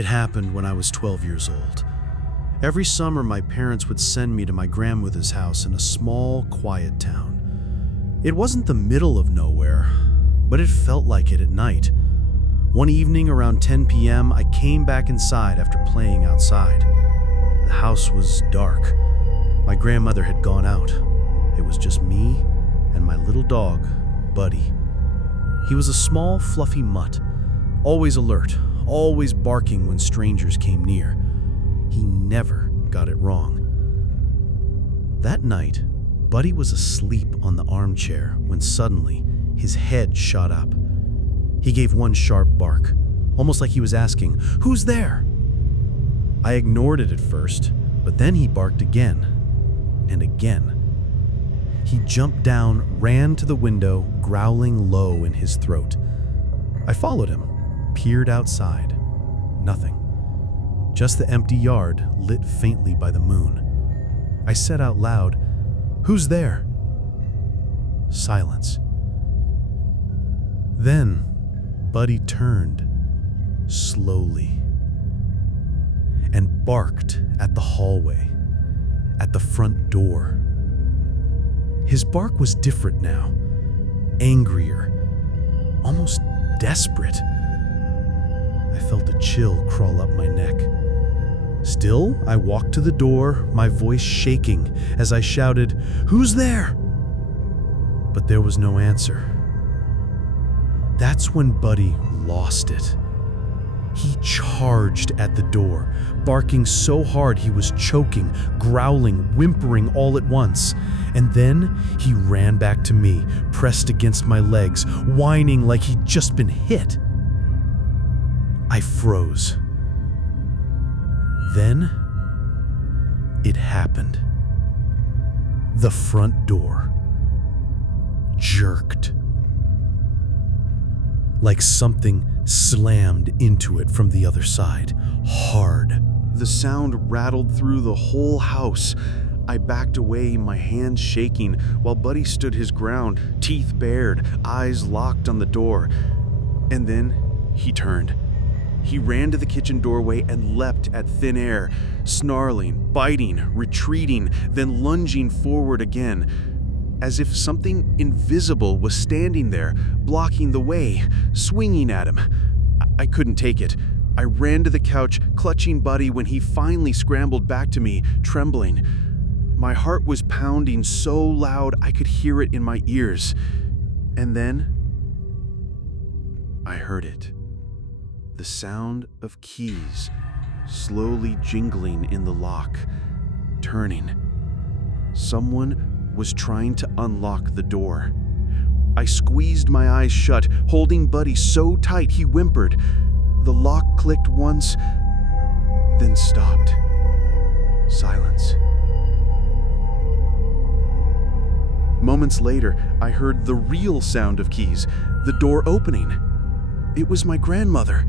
It happened when I was 12 years old. Every summer, my parents would send me to my grandmother's house in a small, quiet town. It wasn't the middle of nowhere, but it felt like it at night. One evening around 10 p.m., I came back inside after playing outside. The house was dark. My grandmother had gone out. It was just me and my little dog, Buddy. He was a small, fluffy mutt, always alert, always barking when strangers came near. He never got it wrong. That night, Buddy was asleep on the armchair when suddenly his head shot up. He gave one sharp bark, almost like he was asking, "Who's there?" I ignored it at first, but then he barked again and again. He jumped down, ran to the window, growling low in his throat. I followed him, peered outside. Nothing. Just the empty yard lit faintly by the moon. I said out loud, "Who's there?" Silence. Then, Buddy turned, slowly, and barked at the hallway, at the front door. His bark was different now, angrier, almost desperate. I felt a chill crawl up my neck. Still, I walked to the door, my voice shaking as I shouted, "Who's there?" But there was no answer. That's when Buddy lost it. He charged at the door, barking so hard he was choking, growling, whimpering all at once. And then he ran back to me, pressed against my legs, whining like he'd just been hit. I froze. Then, it happened. The front door jerked. Like something slammed into it from the other side, hard. The sound rattled through the whole house. I backed away, my hands shaking, while Buddy stood his ground, teeth bared, eyes locked on the door. And then he turned. He ran to the kitchen doorway and leapt at thin air, snarling, biting, retreating, then lunging forward again, as if something invisible was standing there, blocking the way, swinging at him. I couldn't take it. I ran to the couch, clutching Buddy when he finally scrambled back to me, trembling. My heart was pounding so loud I could hear it in my ears. And then, I heard it. The sound of keys slowly jingling in the lock, turning. Someone was trying to unlock the door. I squeezed my eyes shut, holding Buddy so tight he whimpered. The lock clicked once, then stopped. Silence. Moments later, I heard the real sound of keys, the door opening. It was my grandmother.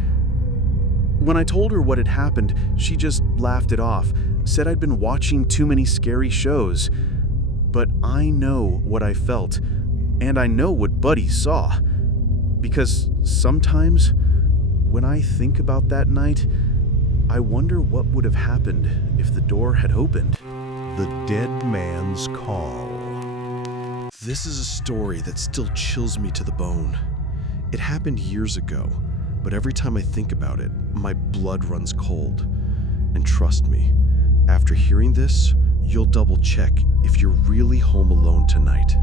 When I told her what had happened, she just laughed it off, said I'd been watching too many scary shows. But I know what I felt, and I know what Buddy saw. Because sometimes, when I think about that night, I wonder what would have happened if the door had opened. The Dead Man's Call. This is a story that still chills me to the bone. It happened years ago, but every time I think about it, my blood runs cold. And trust me, after hearing this, you'll double check if you're really home alone tonight.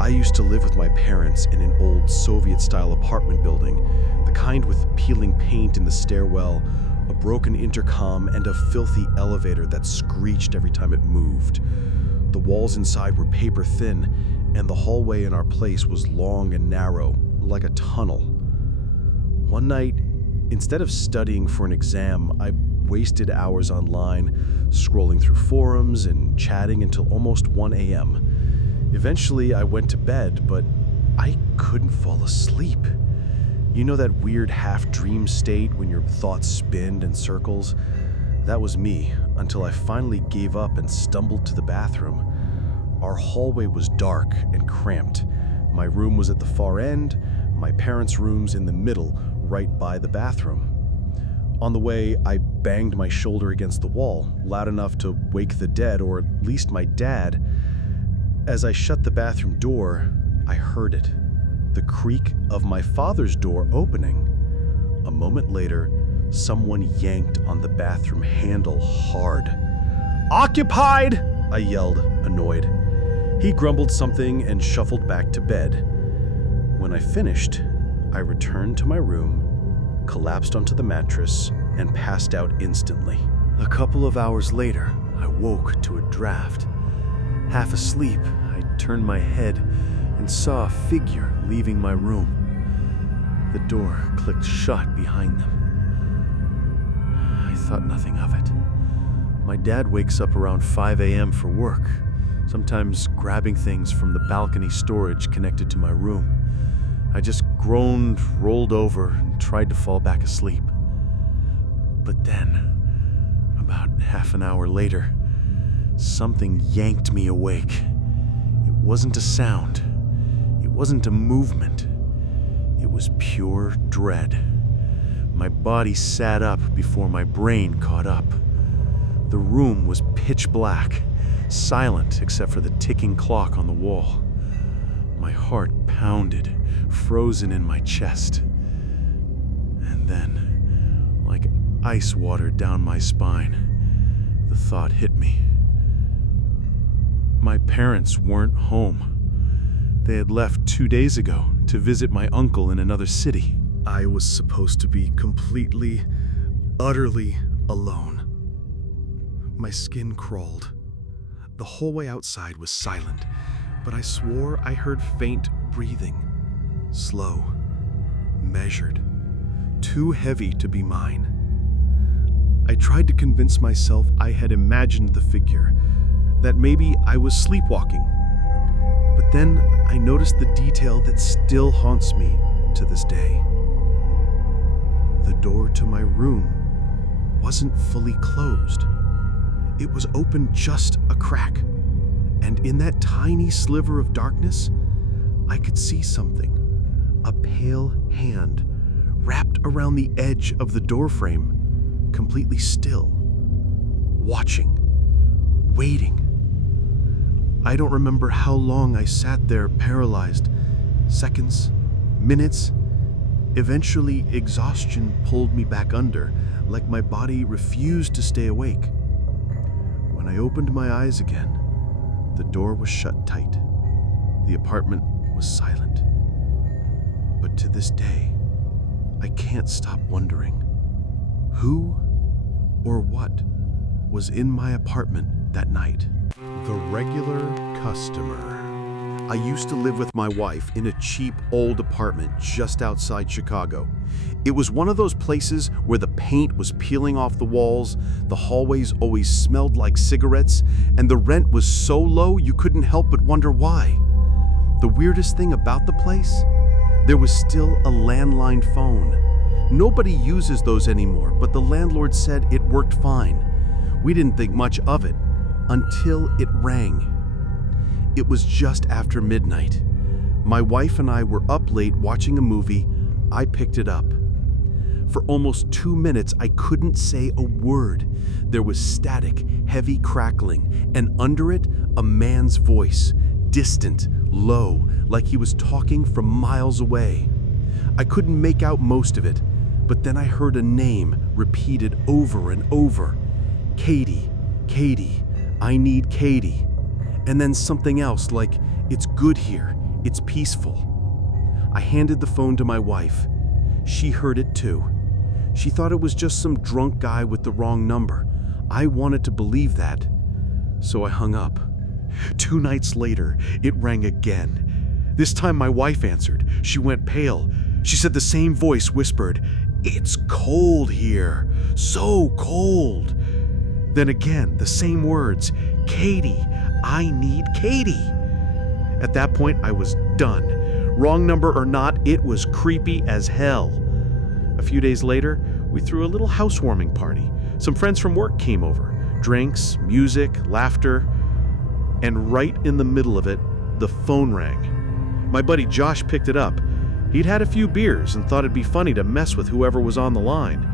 I used to live with my parents in an old Soviet-style apartment building, the kind with peeling paint in the stairwell, a broken intercom, and a filthy elevator that screeched every time it moved. The walls inside were paper thin, and the hallway in our place was long and narrow, like a tunnel. One night, instead of studying for an exam, I wasted hours online, scrolling through forums and chatting until almost 1 a.m. Eventually, I went to bed, but I couldn't fall asleep. You know that weird half-dream state when your thoughts spin in circles? That was me, until I finally gave up and stumbled to the bathroom. Our hallway was dark and cramped. My room was at the far end, my parents' rooms in the middle, right by the bathroom. On the way, I banged my shoulder against the wall, loud enough to wake the dead, or at least my dad. As I shut the bathroom door, I heard it, the creak of my father's door opening. A moment later, someone yanked on the bathroom handle hard. "Occupied!" I yelled, annoyed. He grumbled something and shuffled back to bed. When I finished, I returned to my room, collapsed onto the mattress, and passed out instantly. A couple of hours later, I woke to a draft. Half asleep, I turned my head and saw a figure leaving my room. The door clicked shut behind them. I thought nothing of it. My dad wakes up around 5 a.m. for work, sometimes grabbing things from the balcony storage connected to my room. I just groaned, rolled over, and tried to fall back asleep. But then, about half an hour later, something yanked me awake. It wasn't a sound. It wasn't a movement. It was pure dread. My body sat up before my brain caught up. The room was pitch black, silent except for the ticking clock on the wall. My heart pounded, frozen in my chest. And then, like ice water down my spine, the thought hit me. My parents weren't home. They had left 2 days ago to visit my uncle in another city. I was supposed to be completely, utterly alone. My skin crawled. The whole way outside was silent, but I swore I heard faint breathing. Slow, measured, too heavy to be mine. I tried to convince myself I had imagined the figure, that maybe I was sleepwalking. But then I noticed the detail that still haunts me to this day. The door to my room wasn't fully closed. It was open just a crack, and in that tiny sliver of darkness, I could see something. A pale hand wrapped around the edge of the doorframe, completely still, watching, waiting. I don't remember how long I sat there paralyzed. Seconds, minutes. Eventually, exhaustion pulled me back under, like my body refused to stay awake. When I opened my eyes again, the door was shut tight. The apartment was silent. But to this day, I can't stop wondering who or what was in my apartment that night. The regular customer. I used to live with my wife in a cheap old apartment just outside Chicago. It was one of those places where the paint was peeling off the walls, the hallways always smelled like cigarettes, and the rent was so low you couldn't help but wonder why. The weirdest thing about the place? There was still a landline phone. Nobody uses those anymore, but the landlord said it worked fine. We didn't think much of it until it rang. It was just after midnight. My wife and I were up late watching a movie. I picked it up. For almost 2 minutes, I couldn't say a word. There was static, heavy crackling, and under it, a man's voice, distant, low, like he was talking from miles away. I couldn't make out most of it, but then I heard a name repeated over and over. Katie, Katie, I need Katie. And then something else like, it's good here, it's peaceful. I handed the phone to my wife. She heard it too. She thought it was just some drunk guy with the wrong number. I wanted to believe that, so I hung up. 2 nights later, it rang again. This time my wife answered. She went pale. She said the same voice whispered, "It's cold here, so cold." Then again, the same words, "Katie, I need Katie." At that point, I was done. Wrong number or not, it was creepy as hell. A few days later, we threw a little housewarming party. Some friends from work came over. Drinks, music, laughter. And right in the middle of it, the phone rang. My buddy Josh picked it up. He'd had a few beers and thought it'd be funny to mess with whoever was on the line.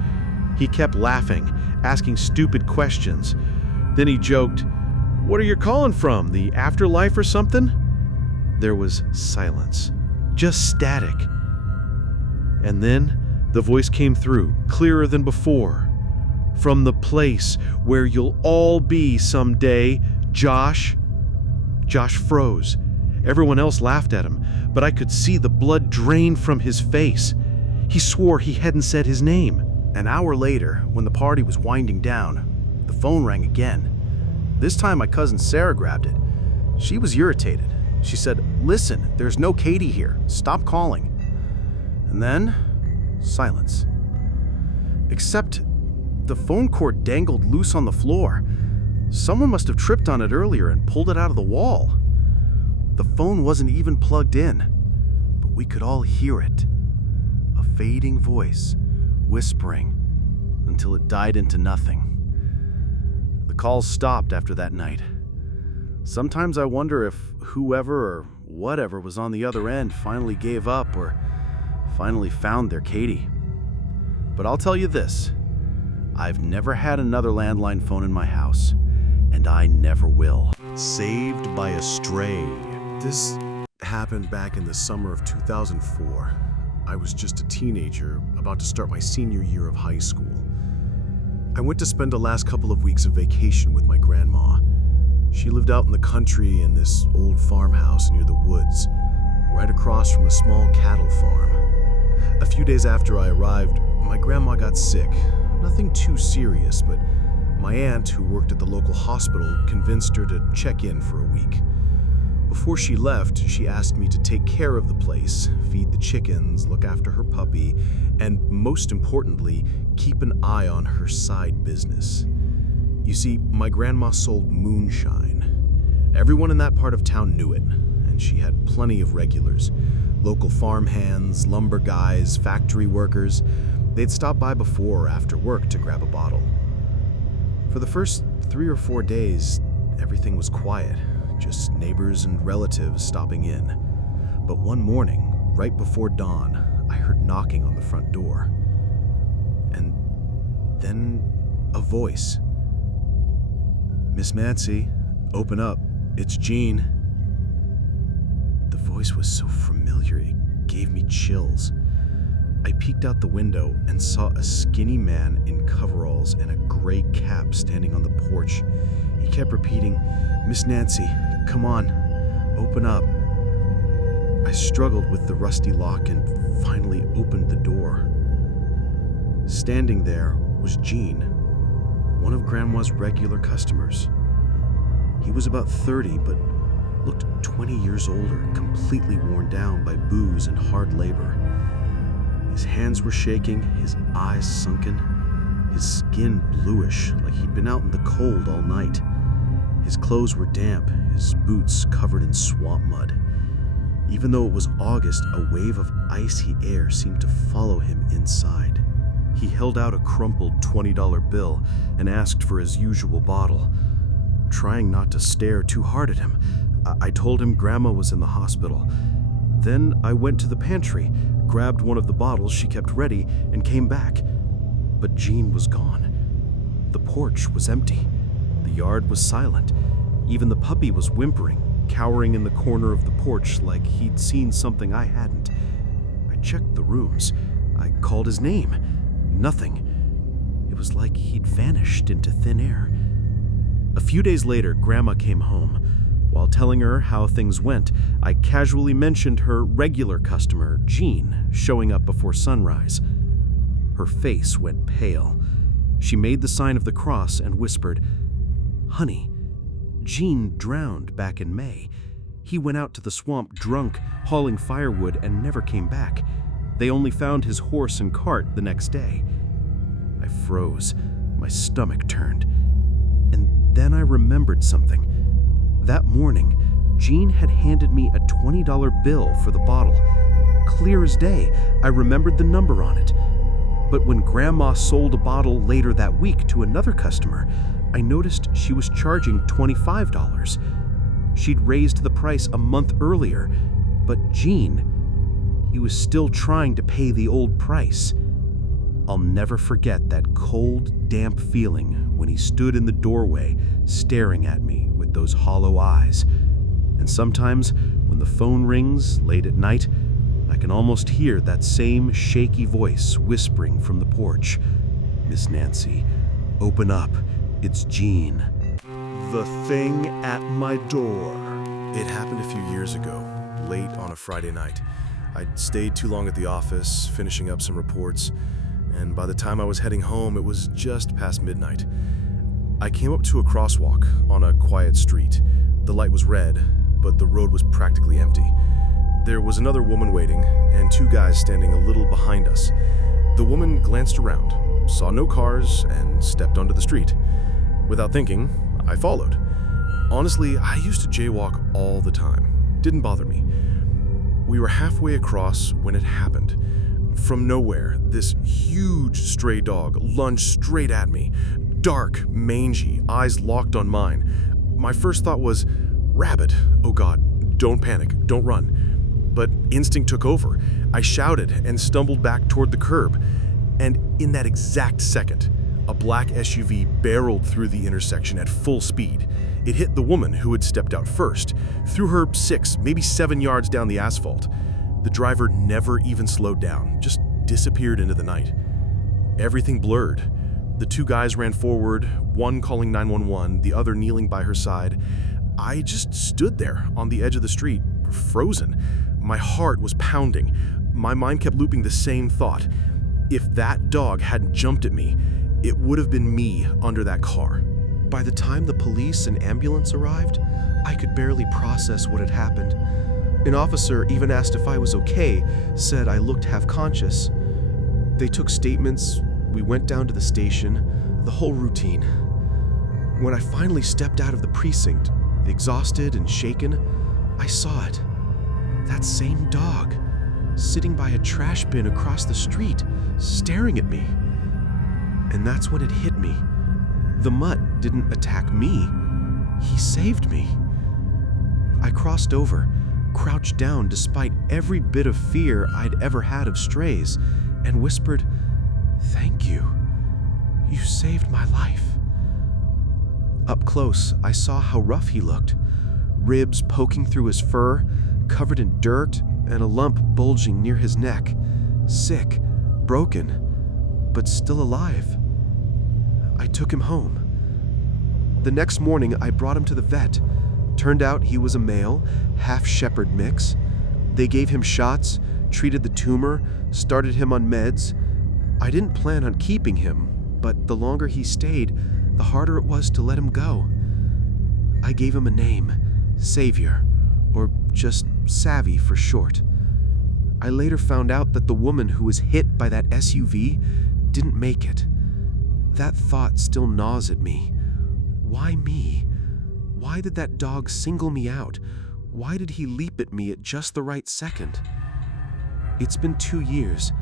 He kept laughing, asking stupid questions. Then he joked, "What are you calling from, the afterlife or something?" There was silence, just static. And then the voice came through, clearer than before. "From the place where you'll all be someday, Josh." Josh froze. Everyone else laughed at him, but I could see the blood drain from his face. He swore he hadn't said his name. An hour later, when the party was winding down, the phone rang again. This time my cousin Sarah grabbed it. She was irritated. She said, "Listen, there's no Katie here. Stop calling." And then, silence. Except the phone cord dangled loose on the floor. Someone must have tripped on it earlier and pulled it out of the wall. The phone wasn't even plugged in, but we could all hear it. A fading voice, whispering, until it died into nothing. The calls stopped after that night. Sometimes I wonder if whoever or whatever was on the other end finally gave up or finally found their Katie. But I'll tell you this, I've never had another landline phone in my house, and I never will. Saved by a stray. This happened back in the summer of 2004. I was just a teenager, about to start my senior year of high school. I went to spend the last couple of weeks of vacation with my grandma. She lived out in the country in this old farmhouse near the woods, right across from a small cattle farm. A few days after I arrived, my grandma got sick. Nothing too serious, but my aunt, who worked at the local hospital, convinced her to check in for a week. Before she left, she asked me to take care of the place, feed the chickens, look after her puppy, and most importantly, keep an eye on her side business. You see, my grandma sold moonshine. Everyone in that part of town knew it, and she had plenty of regulars. Local farmhands, lumber guys, factory workers. They'd stop by before or after work to grab a bottle. For the first 3 or 4 days, everything was quiet. Just neighbors and relatives stopping in. But one morning, right before dawn, I heard knocking on the front door. And then a voice. "Miss Nancy, open up. It's Jean." The voice was so familiar, it gave me chills. I peeked out the window and saw a skinny man in coveralls and a gray cap standing on the porch. He kept repeating, "Miss Nancy, come on, open up." I struggled with the rusty lock and finally opened the door. Standing there was Gene, one of Grandma's regular customers. He was about 30, but looked 20 years older, completely worn down by booze and hard labor. His hands were shaking, his eyes sunken, his skin bluish, like he'd been out in the cold all night. His clothes were damp, his boots covered in swamp mud. Even though it was August, a wave of icy air seemed to follow him inside. He held out a crumpled $20 bill and asked for his usual bottle. Trying not to stare too hard at him, I told him Grandma was in the hospital. Then I went to the pantry, grabbed one of the bottles she kept ready, and came back. But Jean was gone. The porch was empty. The yard was silent. Even the puppy was whimpering, cowering in the corner of the porch like he'd seen something I hadn't. I checked the rooms. I called his name. Nothing. It was like he'd vanished into thin air. A few days later, Grandma came home. While telling her how things went, I casually mentioned her regular customer, Jean, showing up before sunrise. Her face went pale. She made the sign of the cross and whispered, "Honey, Jean drowned back in May. He went out to the swamp drunk, hauling firewood, and never came back. They only found his horse and cart the next day." I froze. My stomach turned. And then I remembered something. That morning, Jean had handed me a $20 bill for the bottle. Clear as day, I remembered the number on it. But when Grandma sold a bottle later that week to another customer, I noticed she was charging $25. She'd raised the price a month earlier, but Gene, he was still trying to pay the old price. I'll never forget that cold, damp feeling when he stood in the doorway staring at me with those hollow eyes. And sometimes, when the phone rings late at night, I can almost hear that same shaky voice whispering from the porch. "Miss Nancy, open up. It's Jean." The thing at my door. It happened a few years ago, late on a Friday night. I'd stayed too long at the office, finishing up some reports, and by the time I was heading home, it was just past midnight. I came up to a crosswalk on a quiet street. The light was red, but the road was practically empty. There was another woman waiting, and two guys standing a little behind us. The woman glanced around, saw no cars, and stepped onto the street. Without thinking, I followed. Honestly, I used to jaywalk all the time. Didn't bother me. We were halfway across when it happened. From nowhere, this huge stray dog lunged straight at me. Dark, mangy, eyes locked on mine. My first thought was, rabbit. Oh God, don't panic, don't run. But instinct took over. I shouted and stumbled back toward the curb. And in that exact second, a black SUV barreled through the intersection at full speed. It hit the woman who had stepped out first, threw her 6, maybe 7 yards down the asphalt. The driver never even slowed down, just disappeared into the night. Everything blurred. The two guys ran forward, one calling 911, the other kneeling by her side. I just stood there on the edge of the street, frozen. My heart was pounding. My mind kept looping the same thought. If that dog hadn't jumped at me, it would have been me under that car. By the time the police and ambulance arrived, I could barely process what had happened. An officer even asked if I was okay, said I looked half-conscious. They took statements, we went down to the station, the whole routine. When I finally stepped out of the precinct, exhausted and shaken, I saw it. That same dog, sitting by a trash bin across the street, staring at me. And that's when it hit me. The mutt didn't attack me. He saved me. I crossed over, crouched down despite every bit of fear I'd ever had of strays, and whispered, "Thank you. You saved my life." Up close, I saw how rough he looked. Ribs poking through his fur, covered in dirt, and a lump bulging near his neck. Sick, broken, but still alive. I took him home. The next morning, I brought him to the vet. Turned out he was a male, half-shepherd mix. They gave him shots, treated the tumor, started him on meds. I didn't plan on keeping him, but the longer he stayed, the harder it was to let him go. I gave him a name, Savior, or just Savvy for short. I later found out that the woman who was hit by that SUV didn't make it. That thought still gnaws at me. Why me? Why did that dog single me out? Why did he leap at me at just the right second? It's been 2 years.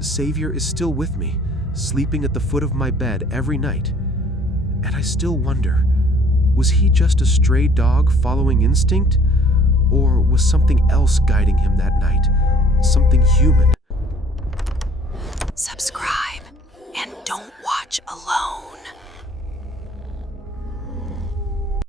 Savior is still with me, sleeping at the foot of my bed every night. And I still wonder, was he just a stray dog following instinct? Or was something else guiding him that night? Something human? Subscribe and don't watch alone.